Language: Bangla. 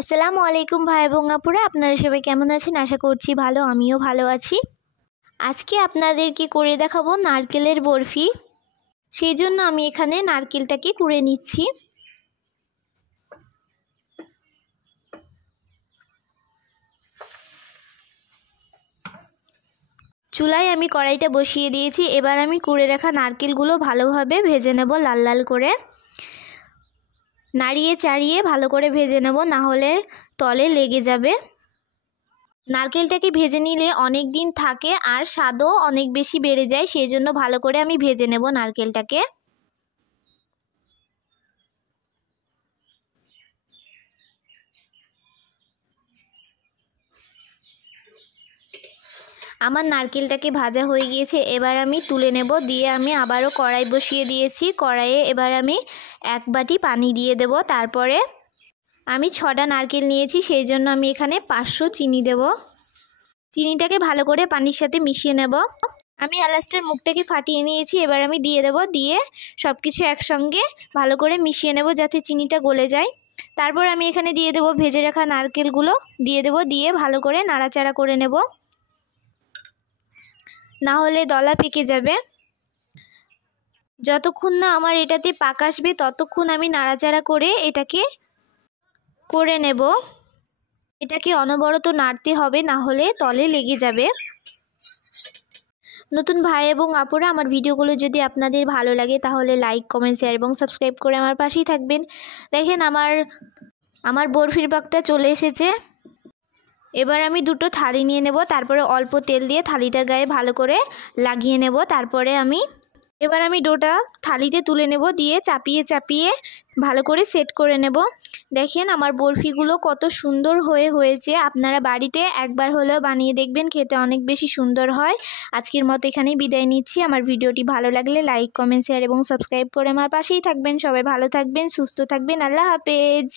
আসসালামু আলাইকুম ভাই এবং আপুরা, আপনারা সবাই কেমন আছেন? আশা করছি ভালো, আমিও ভালো আছি। আজকে আপনাদেরকে করে দেখাবো নারকেলের বরফি। সেই জন্য আমি এখানে নারকেলটাকে কুড়ে নিচ্ছি। চুলায় আমি কড়াইটা বসিয়ে দিয়েছি। এবার আমি কুড়ে রাখা নারকেলগুলো ভালোভাবে ভেজে নেব, লাল লাল করে নাড়িয়ে চাড়িয়ে ভালো করে ভেজে নেব, না হলে তলে লেগে যাবে। নারকেলটাকে ভেজে নিলে অনেক দিন থাকে আর স্বাদও অনেক বেশি বেড়ে যায়, সেই জন্য ভালো করে আমি ভেজে নেব নারকেলটাকে। আমার নারকেলটাকে ভাজা হয়ে গিয়েছে, এবার আমি তুলে নেব। দিয়ে আমি আবারও কড়াই বসিয়ে দিয়েছি। কড়াইয়ে এবার আমি 1 বাটি পানি দিয়ে দেব। তারপরে আমি 6টা নারকেল নিয়েছি, সেই জন্য আমি এখানে 500 চিনি দেব। চিনিটাকে ভালো করে পানির সাথে মিশিয়ে নেব। আমি এলাচটার মুখটাকে ফাটিয়ে নিয়েছি, এবার আমি দিয়ে দেব। দিয়ে সব কিছু একসঙ্গে ভালো করে মিশিয়ে নেব যাতে চিনিটা গলে যায়। তারপর আমি এখানে দিয়ে দেব ভেজে রাখা নারকেলগুলো দিয়ে দেব। দিয়ে ভালো করে নাড়াচাড়া করে নেব, না হলে দলা পেকে যাবে। যতক্ষণ না আমার এটাতে পাক আসবে ততক্ষণ আমি নাড়াচাড়া করে এটাকে করে নেব। এটাকে অনবরত নাড়তে হবে, না হলে তলে লেগে যাবে। নতুন ভাই এবং আপুরা, আমার ভিডিওগুলো যদি আপনাদের ভালো লাগে তাহলে লাইক, কমেন্ট, শেয়ার এবং সাবস্ক্রাইব করে আমার পাশেই থাকবেন। দেখেন আমার বরফির পাকটা চলে এসেছে। এবার আমি 2টো থালি নিয়ে নেব। তারপরে অল্প তেল দিয়ে থালিটার গায়ে ভালো করে লাগিয়ে নেব। তারপরে এবার আমি ডোটা থালিতে তুলে নেব। দিয়ে চাপিয়ে চাপিয়ে ভালো করে সেট করে নেব। দেখেন আমার বরফিগুলো কত সুন্দর হয়েছে। আপনারা বাড়িতে একবার হলেও বানিয়ে দেখবেন, খেতে অনেক বেশি সুন্দর হয়। আজকের মতো এখানেই বিদায় নিচ্ছি। আমার ভিডিওটি ভালো লাগলে লাইক, কমেন্ট, শেয়ার এবং সাবস্ক্রাইব করে আমার পাশেই থাকবেন। সবাই ভালো থাকবেন, সুস্থ থাকবেন। আল্লাহ হাফেজ।